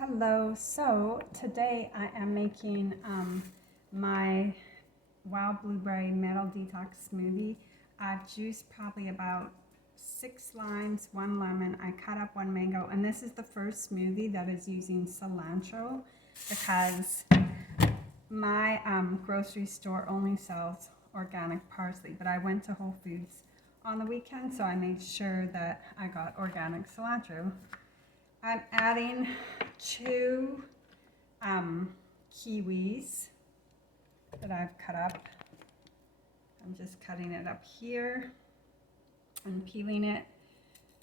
Hello, so today I am making my wild blueberry metal detox smoothie. I've juiced probably about 6 limes, 1 lemon. I cut up 1 mango, and this is the first smoothie that is using cilantro because my grocery store only sells organic parsley, but I went to Whole Foods on the weekend, so I made sure that I got organic cilantro. I'm adding 2 kiwis that I've cut up. I'm just cutting it up here and peeling it.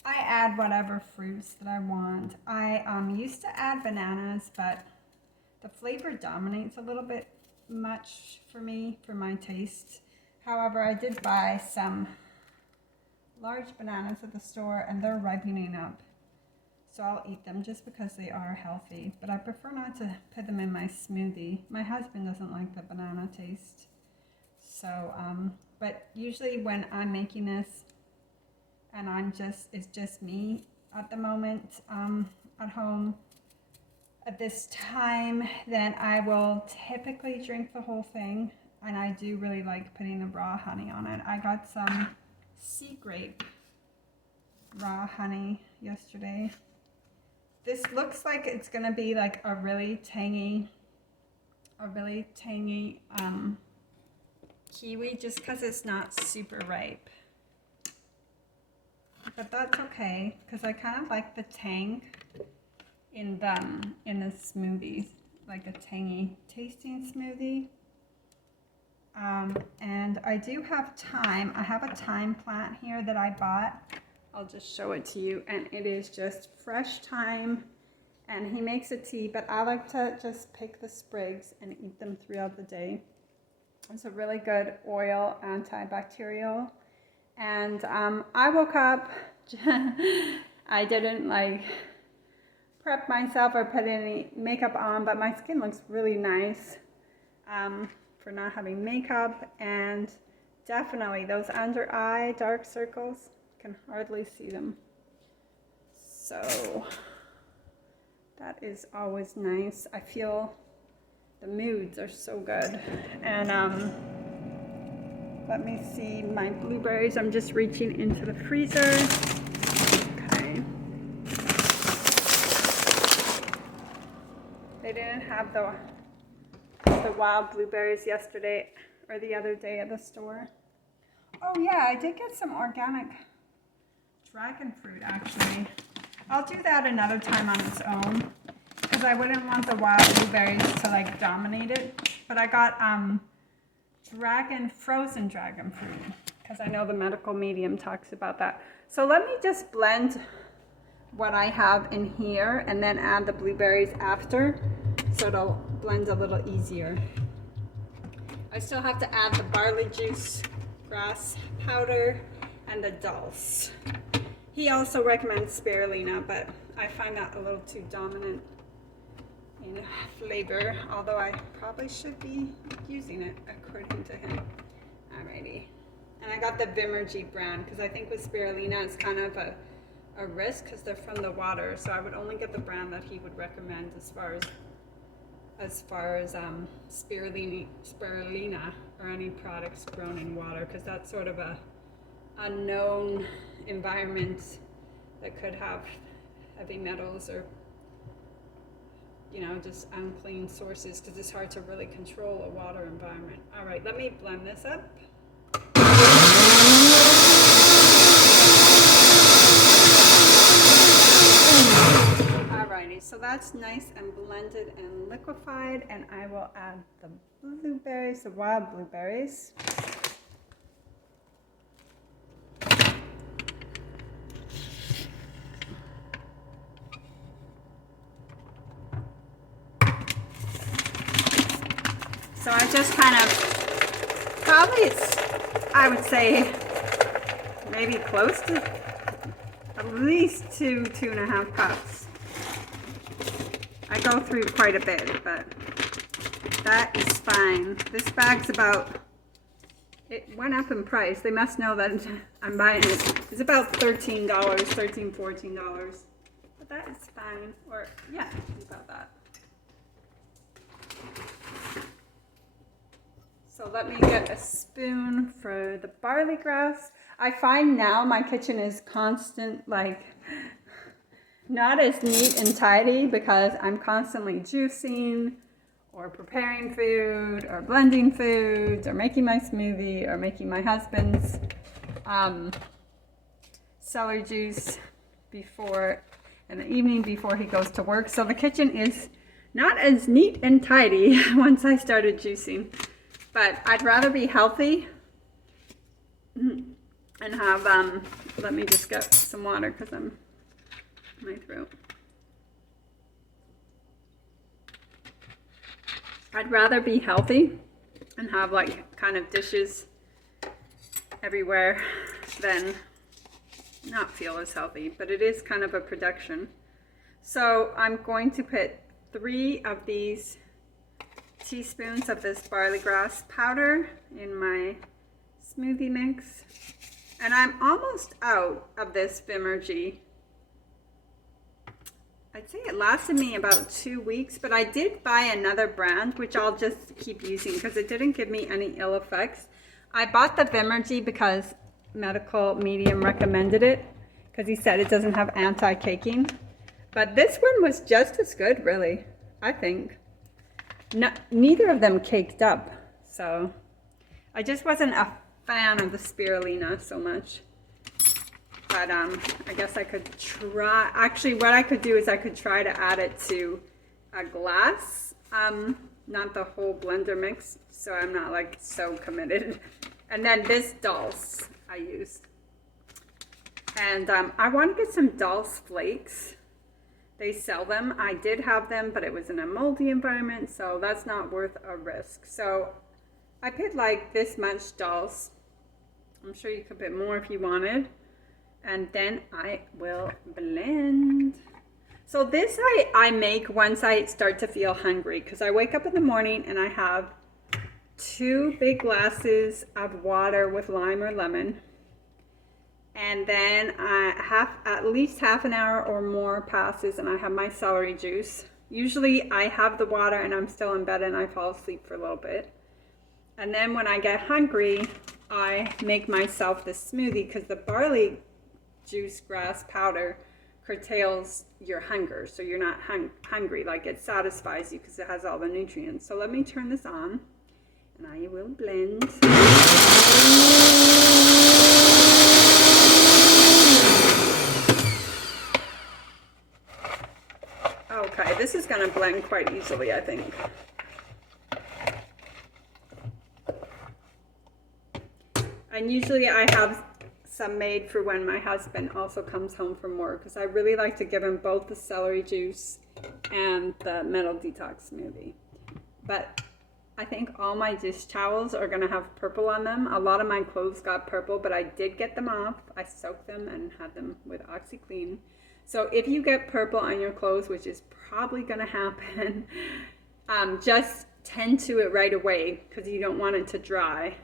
I add whatever fruits that I want. I used to add bananas, but the flavor dominates a little bit much for me, for my taste. However, I did buy some large bananas at the store and they're ripening up. So I'll eat them just because they are healthy, but I prefer not to put them in my smoothie. My husband doesn't like the banana taste. So, but usually when I'm making this and it's just me at the moment at home at this time, then I will typically drink the whole thing. And I do really like putting the raw honey on it. I got some sea grape raw honey yesterday. This looks like it's gonna be like a really tangy kiwi just because it's not super ripe. But that's okay because I kind of like the tang in the smoothies, like a tangy tasting smoothie. And I do have thyme. I have a thyme plant here that I bought. I'll just show it to you, and it is just fresh thyme, and he makes a tea, but I like to just pick the sprigs and eat them throughout the day. It's a really good oil, antibacterial, and I woke up, I didn't like prep myself or put any makeup on, but my skin looks really nice for not having makeup, and definitely those under eye dark circles, can hardly see them. So that is always nice. I feel the moods are so good. And let me see my blueberries. I'm just reaching into the freezer. Okay. They didn't have the wild blueberries yesterday or the other day at the store. Oh yeah, I did get some organic dragon fruit actually. I'll do that another time on its own because I wouldn't want the wild blueberries to like dominate it. But I got frozen dragon fruit because I know the Medical Medium talks about that. So let me just blend what I have in here and then add the blueberries after so it'll blend a little easier. I still have to add the barley juice, grass powder, and the dulse. He also recommends spirulina, but I find that a little too dominant in flavor, although I probably should be using it according to him. Alrighty. And I got the Vimergy brand because I think with spirulina it's kind of a risk because they're from the water, so I would only get the brand that he would recommend as far as spirulina or any products grown in water, because that's sort of a unknown environment that could have heavy metals or just unclean sources, because it's hard to really control a water environment. All right, let me blend this up. Alrighty, so that's nice and blended and liquefied, and I will add the blueberries, the wild blueberries. So I just kind of, probably I would say maybe close to at least 2.5 cups. I go through quite a bit, but that is fine. This bag's it went up in price. They must know that I'm buying it. It's about $13, $14. that is fine. Or, yeah, about that. So let me get a spoon for the barley grass. I find now my kitchen is constant, like, not as neat and tidy because I'm constantly juicing or preparing food or blending foods or making my smoothie or making my husband's celery juice before in the evening before he goes to work. So the kitchen is not as neat and tidy once I started juicing. But I'd rather be healthy and have, let me just get some water because I'm in my throat. I'd rather be healthy and have like kind of dishes everywhere than not feel as healthy, but it is kind of a production. So I'm going to put 3 of these teaspoons of this barley grass powder in my smoothie mix, and I'm almost out of this Vimergy. I'd say it lasted me about 2 weeks, but I did buy another brand which I'll just keep using because it didn't give me any ill effects. I bought the Vimergy because Medical Medium recommended it because he said it doesn't have anti-caking, but this one was just as good, really, I think. No, neither of them caked up, so I just wasn't a fan of the spirulina so much. But I guess I could try. Actually, what I could do is I could try to add it to a glass, not the whole blender mix, so I'm not like so committed. And then this dulse I used, and I want to get some dulse flakes. They sell them. I did have them, but it was in a moldy environment, so that's not worth a risk. So I put like this much dulse. I'm sure you could put more if you wanted. And then I will blend. So this I make once I start to feel hungry, because I wake up in the morning and I have 2 big glasses of water with lime or lemon. And then at least half an hour or more passes and I have my celery juice. Usually I have the water and I'm still in bed and I fall asleep for a little bit. And then when I get hungry, I make myself this smoothie because the barley juice grass powder curtails your hunger. So you're not hungry, like it satisfies you because it has all the nutrients. So let me turn this on and I will blend. Okay, this is going to blend quite easily, I think. And usually I have some made for when my husband also comes home from work, because I really like to give him both the celery juice and the Medical Detox smoothie. But I think all my dish towels are going to have purple on them. A lot of my clothes got purple, but I did get them off. I soaked them and had them with OxyClean. So if you get purple on your clothes, which is probably going to happen, just tend to it right away because you don't want it to dry.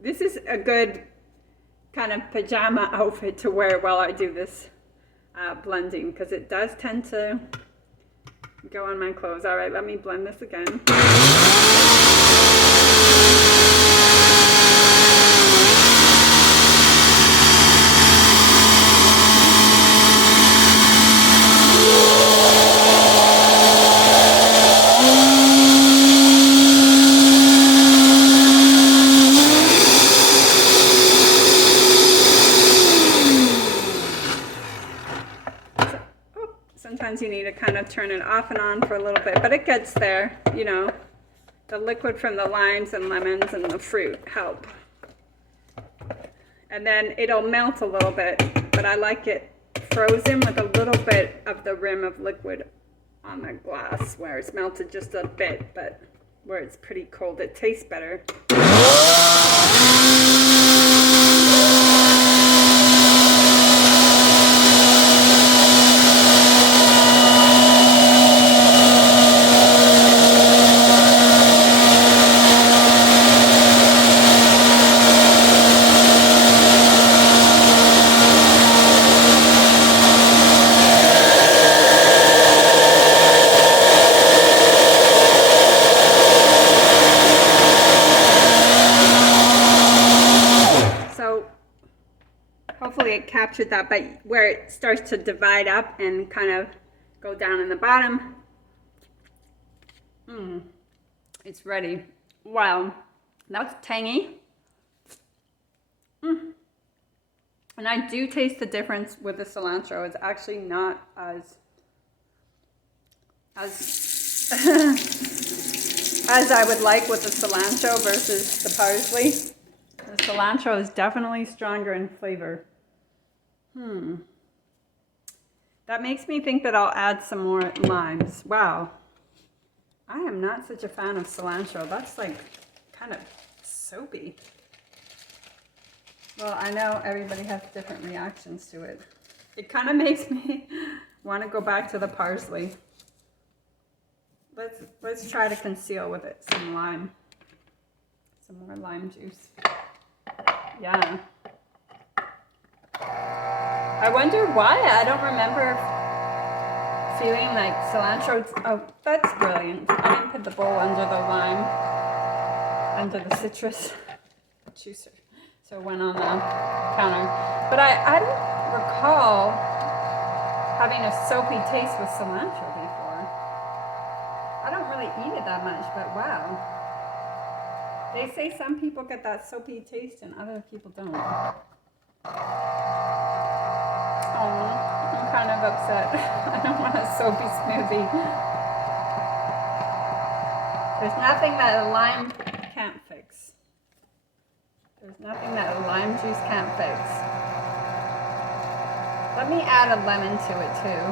This is a good kind of pajama outfit to wear while I do this blending, because it does tend to go on my clothes. All right, let me blend this again. Sometimes you need to kind of turn it off and on for a little bit, but it gets there, you know. The liquid from the limes and lemons and the fruit help. And then it'll melt a little bit, but I like it frozen with a little bit of the rim of liquid on the glass, where it's melted just a bit, but where it's pretty cold, it tastes better. captured that, but where it starts to divide up and kind of go down in the bottom. It's ready. Wow, that's tangy. And I do taste the difference with the cilantro. It's actually not as as I would like with the cilantro versus the parsley. The cilantro is definitely stronger in flavor. That makes me think that I'll add some more limes. Wow. I am not such a fan of cilantro. That's like kind of soapy. Well, I know everybody has different reactions to it. It kind of makes me want to go back to the parsley. Let's try to conceal with it some lime. Some more lime juice. Yeah. I wonder why. I don't remember feeling like cilantro. Oh, that's brilliant. I didn't put the bowl under the lime, under the citrus juicer. So it went on the counter. But I don't recall having a soapy taste with cilantro before. I don't really eat it that much, but wow. They say some people get that soapy taste and other people don't. Oh, I'm kind of upset. I don't want a soapy smoothie. There's nothing that a lime can't fix. There's nothing that a lime juice can't fix. Let me add a lemon to it too.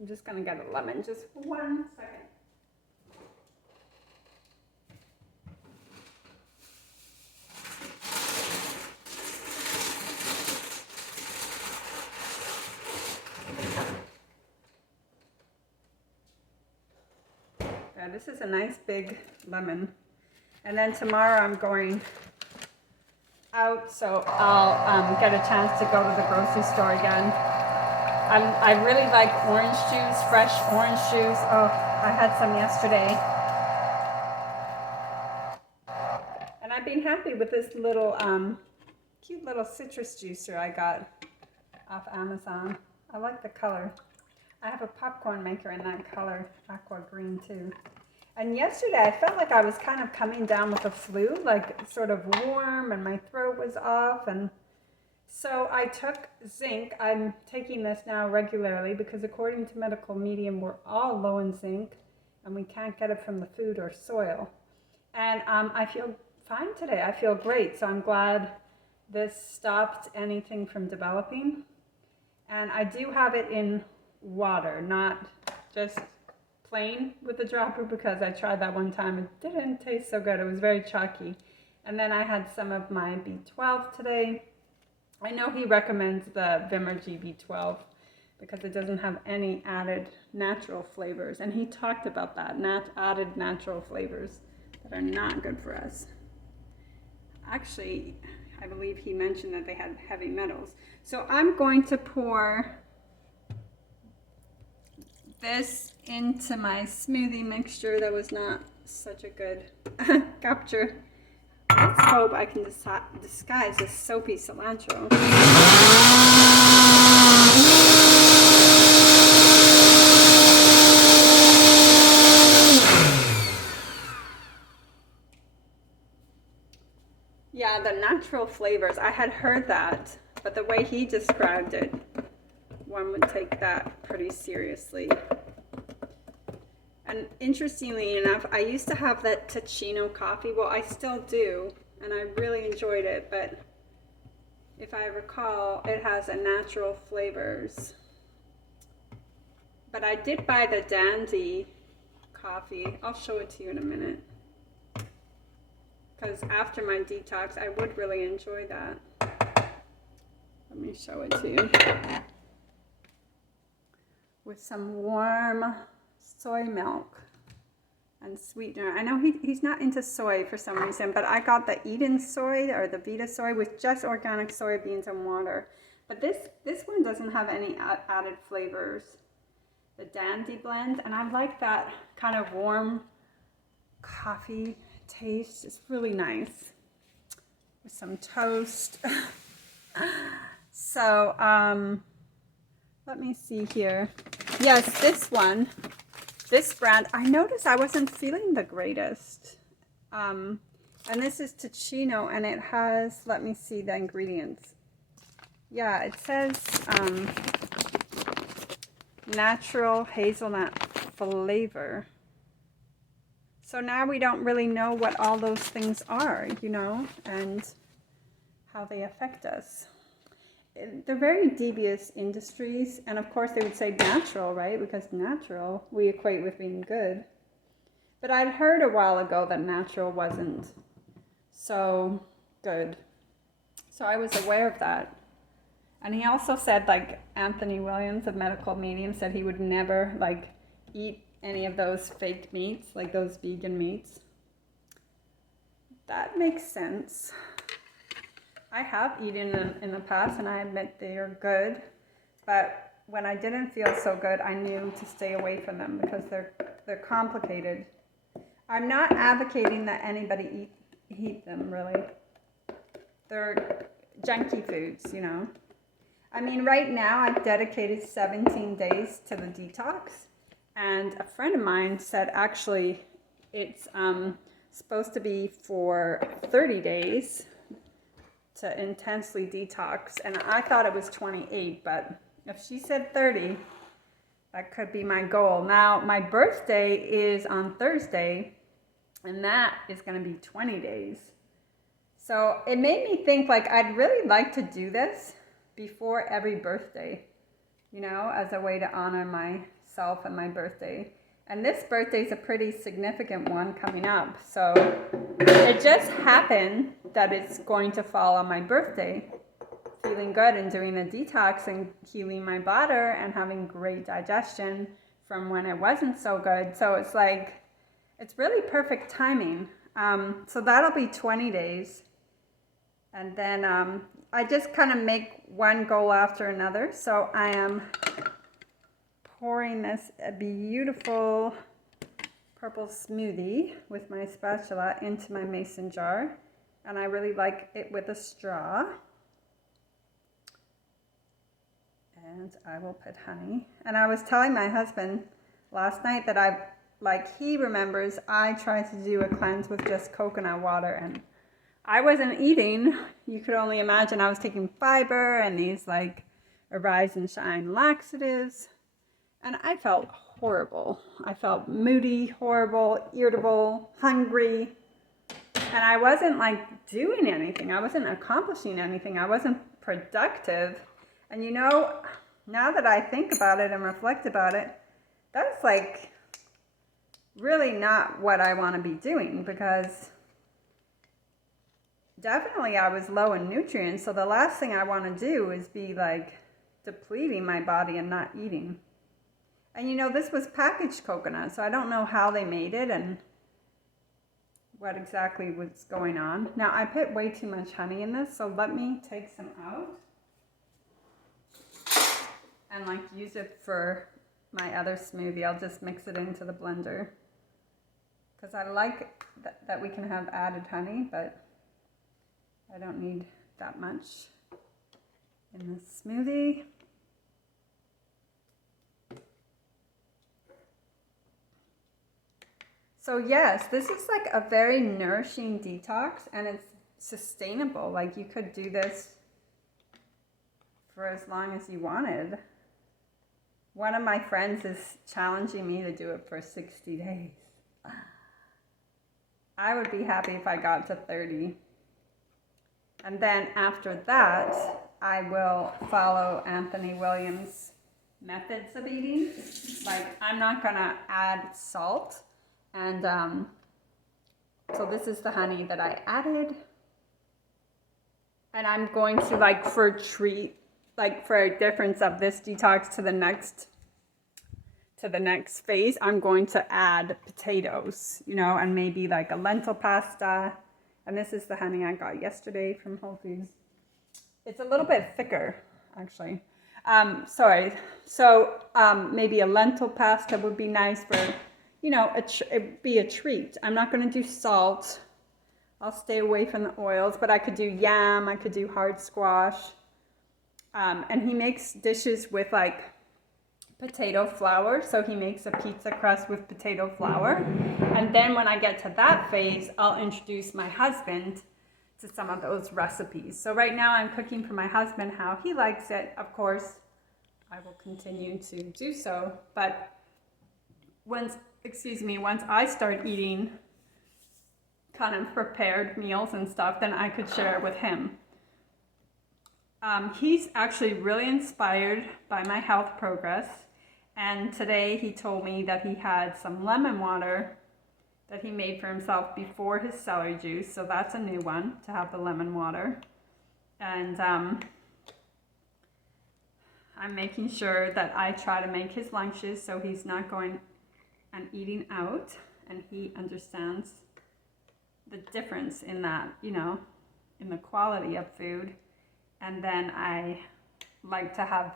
I'm just gonna get a lemon just for 1 second. Yeah, this is a nice big lemon. And then tomorrow I'm going out, so I'll get a chance to go to the grocery store again. I really like orange juice, fresh orange juice. Oh, I had some yesterday. And I've been happy with this little cute little citrus juicer I got off Amazon. I like the color. I have a popcorn maker in that color, aqua green too. And yesterday I felt like I was kind of coming down with the flu, like sort of warm, and my throat was off. And so I took zinc. I'm taking this now regularly because according to Medical Medium, we're all low in zinc and we can't get it from the food or soil. And I feel fine today. I feel great. So I'm glad this stopped anything from developing. And I do have it in water, not just plain with the dropper, because I tried that one time. It didn't taste so good. It was very chalky. And then I had some of my B12 today. I know he recommends the Vimergy B12 because it doesn't have any added natural flavors. And he talked about that, added natural flavors that are not good for us. Actually, I believe he mentioned that they had heavy metals. So I'm going to pour this into my smoothie mixture. That was not such a good capture. Let's hope I can disguise this soapy cilantro. Yeah, the natural flavors. I had heard that, but the way he described it, one would take that pretty seriously. And interestingly enough, I used to have that Ticino coffee. Well, I still do, and I really enjoyed it, but if I recall, it has a natural flavors. But I did buy the Dandy coffee. I'll show it to you in a minute. Because after my detox, I would really enjoy that. Let me show it to you. With some warm soy milk and sweetener. I know he's not into soy for some reason, but I got the Eden soy or the Vita soy with just organic soybeans and water. But this one doesn't have any added flavors. The Dandy blend, and I like that kind of warm coffee taste. It's really nice with some toast. So, let me see here. Yes, this brand, I noticed I wasn't feeling the greatest. And this is Ticino, and it has, let me see the ingredients. Yeah, it says natural hazelnut flavor. So now we don't really know what all those things are, and how they affect us. They're very devious industries, and of course they would say natural, right? Because natural we equate with being good. But I'd heard a while ago that natural wasn't so good. So I was aware of that. And he also said, like, Anthony Williams of Medical Medium said he would never, like, eat any of those fake meats, like those vegan meats. That makes sense. I have eaten them in the past, and I admit they are good. But when I didn't feel so good, I knew to stay away from them because they're complicated. I'm not advocating that anybody eat them, really. They're junky foods, I mean, right now I've dedicated 17 days to the detox, and a friend of mine said actually it's supposed to be for 30 days to intensely detox, and I thought it was 28, but if she said 30, that could be my goal. Now, my birthday is on Thursday, and that is going to be 20 days. So it made me think, like, I'd really like to do this before every birthday, as a way to honor myself and my birthday. And this birthday is a pretty significant one coming up. So it just happened that it's going to fall on my birthday. Feeling good and doing a detox and healing my bladder and having great digestion from when it wasn't so good. So it's like, it's really perfect timing. So that'll be 20 days. And then I just kind of make one goal after another. So I am pouring this beautiful purple smoothie with my spatula into my mason jar. And I really like it with a straw. And I will put honey. And I was telling my husband last night that he remembers I tried to do a cleanse with just coconut water, and I wasn't eating. You could only imagine I was taking fiber and these like Arise and Shine laxatives. And I felt horrible. I felt moody, horrible, irritable, hungry. And I wasn't like doing anything. I wasn't accomplishing anything. I wasn't productive. And now that I think about it and reflect about it, that's like really not what I want to be doing, because definitely I was low in nutrients. So the last thing I want to do is be like depleting my body and not eating. And this was packaged coconut, so I don't know how they made it and what exactly was going on. Now I put way too much honey in this, so let me take some out and like use it for my other smoothie. I'll just mix it into the blender because I like that we can have added honey, but I don't need that much in this smoothie. So yes, this is like a very nourishing detox, and it's sustainable. Like you could do this for as long as you wanted. One of my friends is challenging me to do it for 60 days. I would be happy if I got to 30. And then after that, I will follow Anthony Williams' methods of eating. Like, I'm not gonna add salt. And so this is the honey that I added. And I'm going to, like, for a difference of this detox to the next phase, I'm going to add potatoes, and maybe like a lentil pasta. And this is the honey I got yesterday from Whole Foods. It's a little bit thicker, actually. So maybe a lentil pasta would be nice for, it'd be a treat. I'm not going to do salt. I'll stay away from the oils, but I could do yam. I could do hard squash. And he makes dishes with like potato flour. So he makes a pizza crust with potato flour. And then when I get to that phase, I'll introduce my husband to some of those recipes. So right now I'm cooking for my husband how he likes it. Of course, I will continue to do so. But once I start eating kind of prepared meals and stuff, then I could share it with him. He's actually really inspired by my health progress. And today he told me that he had some lemon water that he made for himself before his celery juice. So that's a new one, to have the lemon water. And I'm making sure that I try to make his lunches so he's not going and eating out. And he understands the difference in that, you know, in the quality of food. And then I like to have,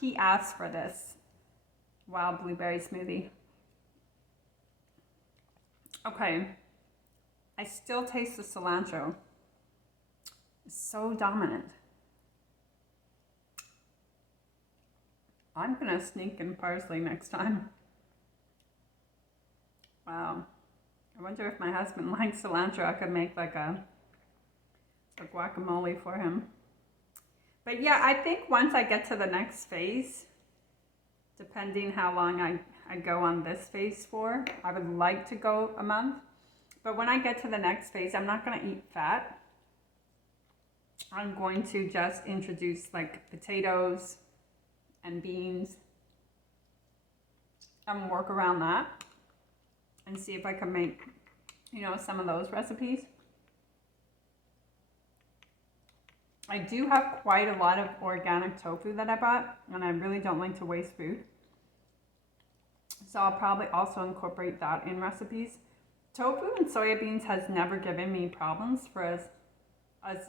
he asked for this wild blueberry smoothie. Okay, I still taste the cilantro. It's so dominant. I'm gonna sneak in parsley next time. Wow. I wonder if my husband likes cilantro. I could make like a guacamole for him. But yeah, I think once I get to the next phase, depending how long I go on this phase for, I would like to go a month. But when I get to the next phase, I'm not going to eat fat. I'm going to just introduce like potatoes and beans and work around that and see if I can make, you know, some of those recipes. I do have quite a lot of organic tofu that I bought, and I really don't like to waste food. So I'll probably also incorporate that in recipes. Tofu and soybeans has never given me problems for as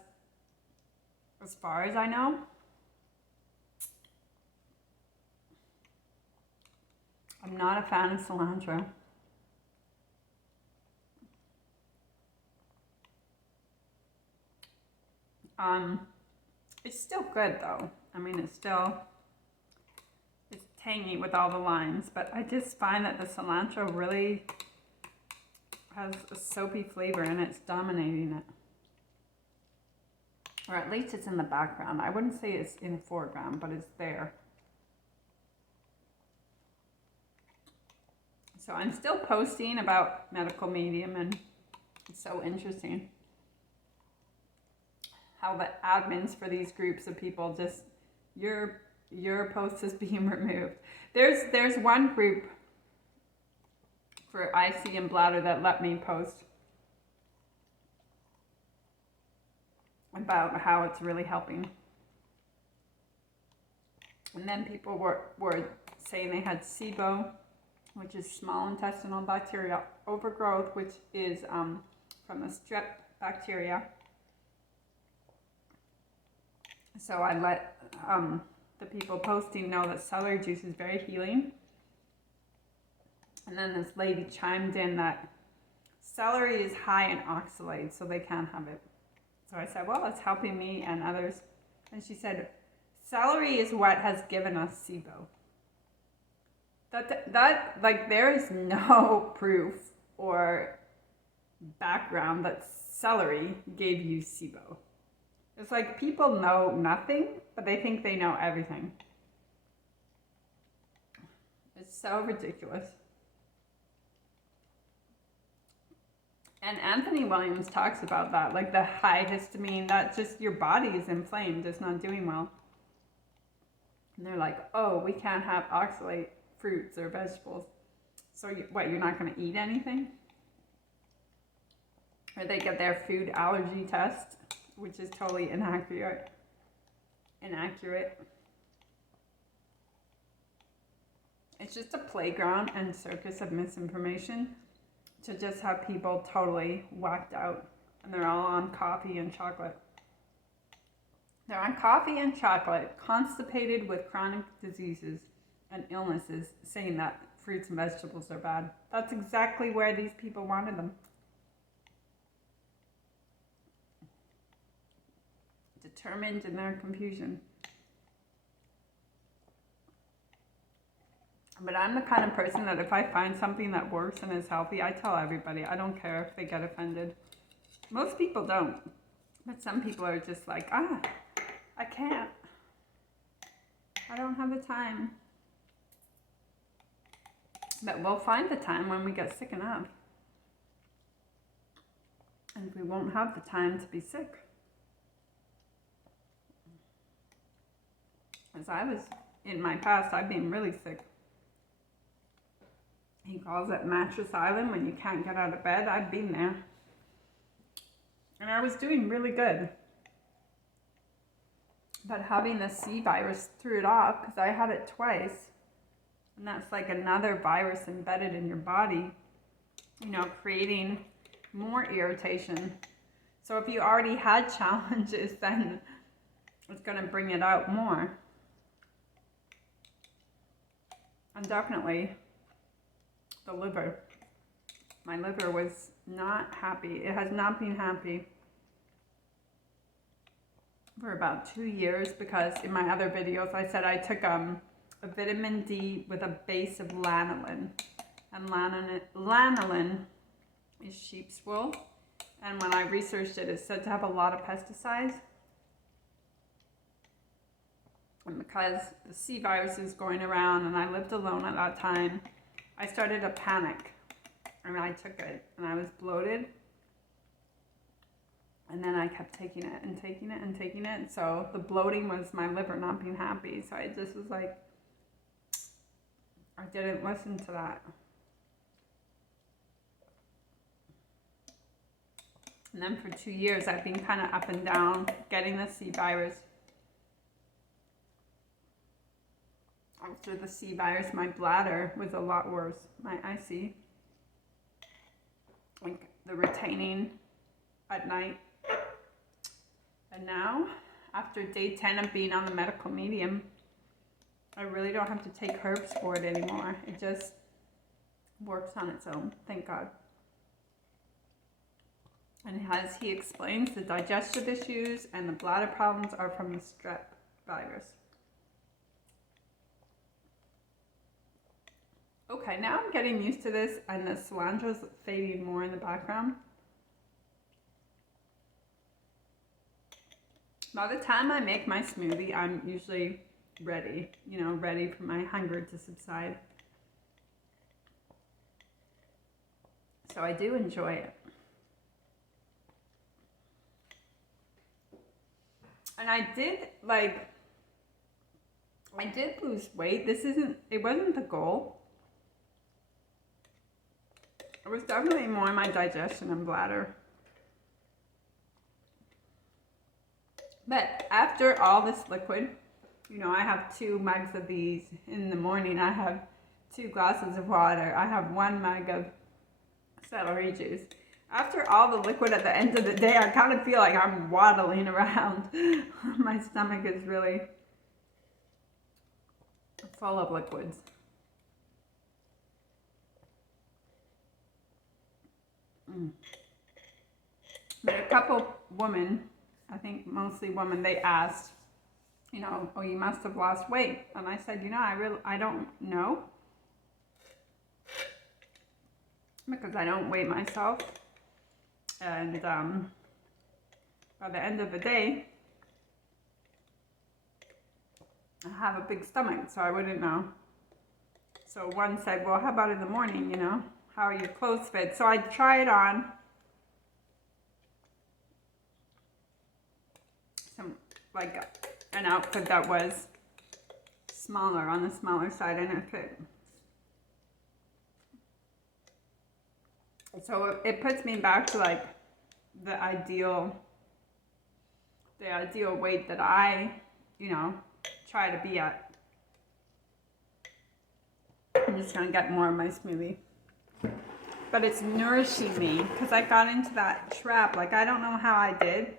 far as I know. I'm not a fan of cilantro. It's still good though. I mean, it's tangy with all the limes, but I just find that the cilantro really has a soapy flavor and it's dominating it. Or at least it's in the background. I wouldn't say it's in the foreground, but it's there. So I'm still posting about Medical Medium, and it's so interesting how the admins for these groups of people just, your post is being removed. There's one group for IC and bladder that let me post about how it's really helping. And then people were saying they had SIBO, which is small intestinal bacterial overgrowth, which is from the strep bacteria. So I let the people posting know that celery juice is very healing. And then this lady chimed in that celery is high in oxalates, so they can't have it. So I said, well, it's helping me and others. And she said, celery is what has given us SIBO. That like, there is no proof or background that celery gave you SIBO. It's like people know nothing, but they think they know everything. It's so ridiculous. And Anthony Williams talks about that, like the high histamine, that just your body is inflamed, it's not doing well. And they're like, oh, we can't have oxalate fruits or vegetables. So you're not going to eat anything? Or they get their food allergy test, which is totally inaccurate. It's just a playground and circus of misinformation to just have people totally whacked out. And they're all on coffee and chocolate. They're on coffee and chocolate, constipated with chronic diseases and illnesses, saying that fruits and vegetables are bad. That's exactly where these people wanted them. Determined in their confusion. But I'm the kind of person that if I find something that works and is healthy, I tell everybody. I don't care if they get offended. Most people don't. But some people are just like, I can't. I don't have the time. But we'll find the time when we get sick enough. And we won't have the time to be sick. As I was, in my past, I've been really sick. He calls it Mattress Island when you can't get out of bed. I've been there. And I was doing really good. But having the C virus threw it off because I had it twice. And that's like another virus embedded in your body, you know, creating more irritation. So if you already had challenges, then it's going to bring it out more. And definitely the liver. My liver was not happy. It has not been happy for about 2 years because in my other videos I said I took a vitamin D with a base of lanolin. And lanolin is sheep's wool. And when I researched it, it's said to have a lot of pesticides. And because the C virus is going around and I lived alone at that time, I started to panic. And I took it and I was bloated. And then I kept taking it and taking it and taking it. So the bloating was my liver not being happy. So I just was like, I didn't listen to that. And then for 2 years, I've been kind of up and down, getting the C virus. After the C virus, my bladder was a lot worse. My IC, like the retaining at night. And now, after day 10 of being on the medical medium, I really don't have to take herbs for it anymore. It just works on its own, thank God. And as he explains, the digestive issues and the bladder problems are from the strep virus. Okay, now I'm getting used to this and the cilantro's fading more in the background. By the time I make my smoothie, I'm usually ready, you know, ready for my hunger to subside. So I do enjoy it. And I did lose weight. It wasn't the goal. It was definitely more my digestion and bladder. But after all this liquid, you know, I have 2 mugs of these in the morning. I have 2 glasses of water. I have 1 mug of celery juice. After all the liquid at the end of the day, I kind of feel like I'm waddling around. My stomach is really full of liquids. But a couple women, I think mostly women, they asked, you know, oh, you must have lost weight. And I said, you know, I don't know. Because I don't weigh myself. And by the end of the day, I have a big stomach, so I wouldn't know. So one said, well, how about in the morning, you know? How are your clothes fit? So I tried on some, like an outfit that was smaller, on the smaller side, and it fit. So it puts me back to like the ideal weight that I, you know, try to be at. I'm just gonna get more of my smoothie. But it's nourishing me because I got into that trap. Like, I don't know how I did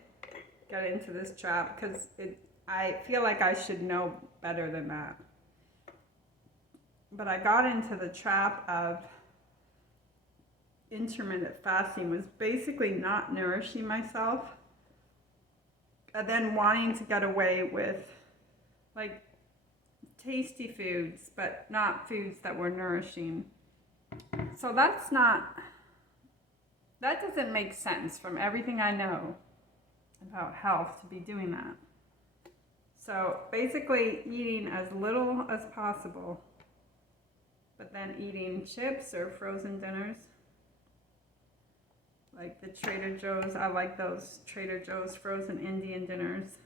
get into this trap because I feel like I should know better than that. But I got into the trap of intermittent fasting, was basically not nourishing myself and then wanting to get away with like tasty foods, but not foods that were nourishing. So that doesn't make sense from everything I know about health to be doing that. So basically eating as little as possible, but then eating chips or frozen dinners. Like the Trader Joe's, I like those Trader Joe's frozen Indian dinners.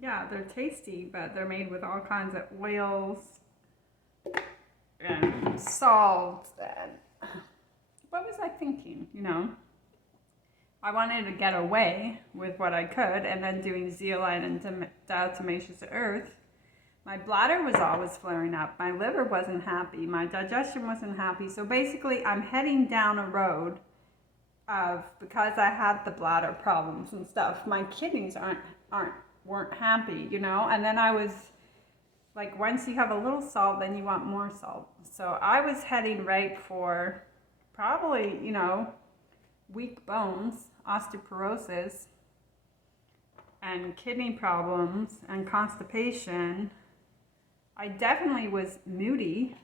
Yeah, they're tasty, but they're made with all kinds of oils and salt. And what was I thinking, you know? I wanted to get away with what I could, and then doing zeolite and diatomaceous earth. My bladder was always flaring up. My liver wasn't happy. My digestion wasn't happy. So basically, I'm heading down a road of, because I had the bladder problems and stuff, my kidneys weren't happy, you know. And then I was like, once you have a little salt, then you want more salt. So I was heading right for probably, you know, weak bones, osteoporosis, and kidney problems, and constipation. I definitely was moody,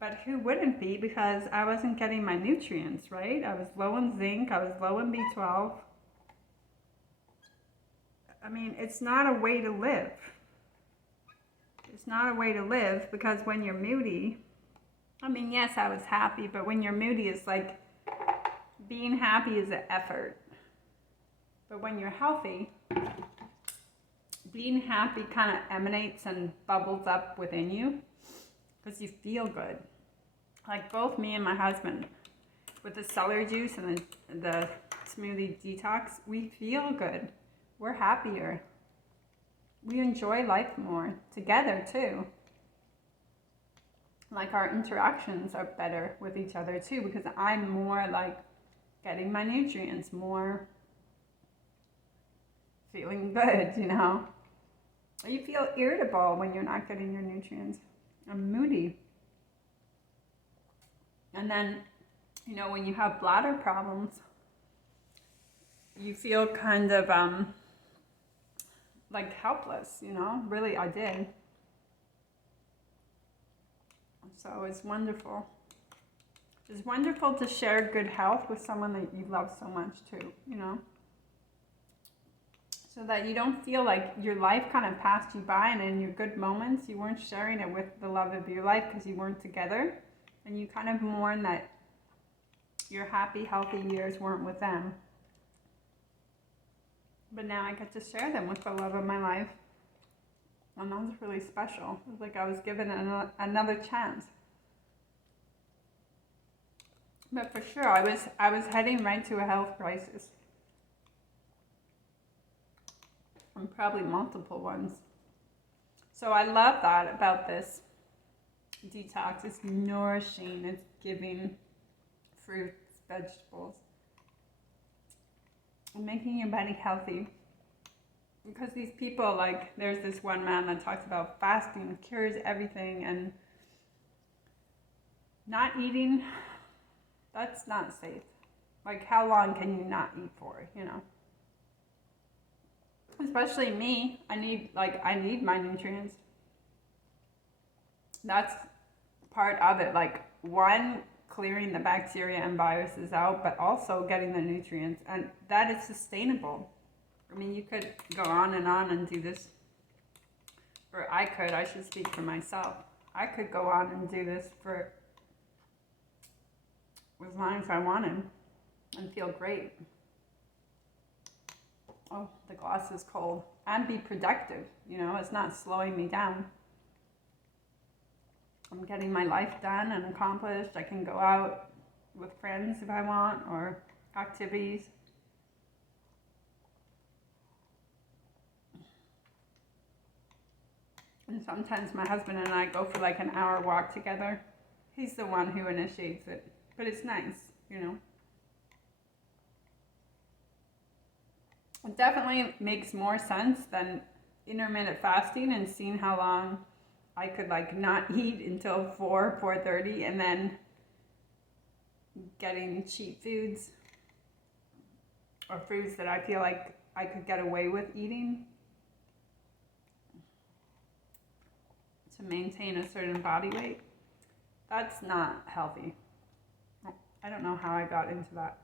but who wouldn't be, because I wasn't getting my nutrients, right? I was low in zinc, I was low in B12. I mean, it's not a way to live. It's not a way to live, because when you're moody, I mean, yes, I was happy, but when you're moody, it's like being happy is an effort. But when you're healthy, being happy kind of emanates and bubbles up within you because you feel good. Like both me and my husband, with the celery juice and the smoothie detox, we feel good. We're happier. We enjoy life more together too. Like our interactions are better with each other too, because I'm more like getting my nutrients, more feeling good, you know. You feel irritable when you're not getting your nutrients. I'm moody. And then, you know, when you have bladder problems, you feel kind of like helpless, you know. Really, I did. So it's wonderful. It's wonderful to share good health with someone that you love so much too, you know. So that you don't feel like your life kind of passed you by, and in your good moments, you weren't sharing it with the love of your life because you weren't together. And you kind of mourn that your happy, healthy years weren't with them. But now I get to share them with the love of my life. And that was really special. It was like I was given another chance. But for sure, I was heading right to a health crisis. And probably multiple ones. So I love that about this detox. It's nourishing, it's giving fruits, vegetables, and making your body healthy. Because these people, like, there's this one man that talks about fasting cures everything, and not eating, that's not safe. Like, how long can you not eat for, you know? Especially me, I need my nutrients. That's part of it. Like, one, clearing the bacteria and viruses out, but also getting the nutrients, and that is sustainable. I mean, you could go on and do this, or I should speak for myself. I could go on and do this for as long as I wanted and feel great. Oh, the glass is cold. And be productive, you know, it's not slowing me down. I'm getting my life done and accomplished. I can go out with friends if I want, or activities. And sometimes my husband and I go for like an hour walk together. He's the one who initiates it, but it's nice, you know. It definitely makes more sense than intermittent fasting and seeing how long I could like not eat until 4:30 and then getting cheap foods or foods that I feel like I could get away with eating. to maintain a certain body weight. That's not healthy. I don't know how I got into that.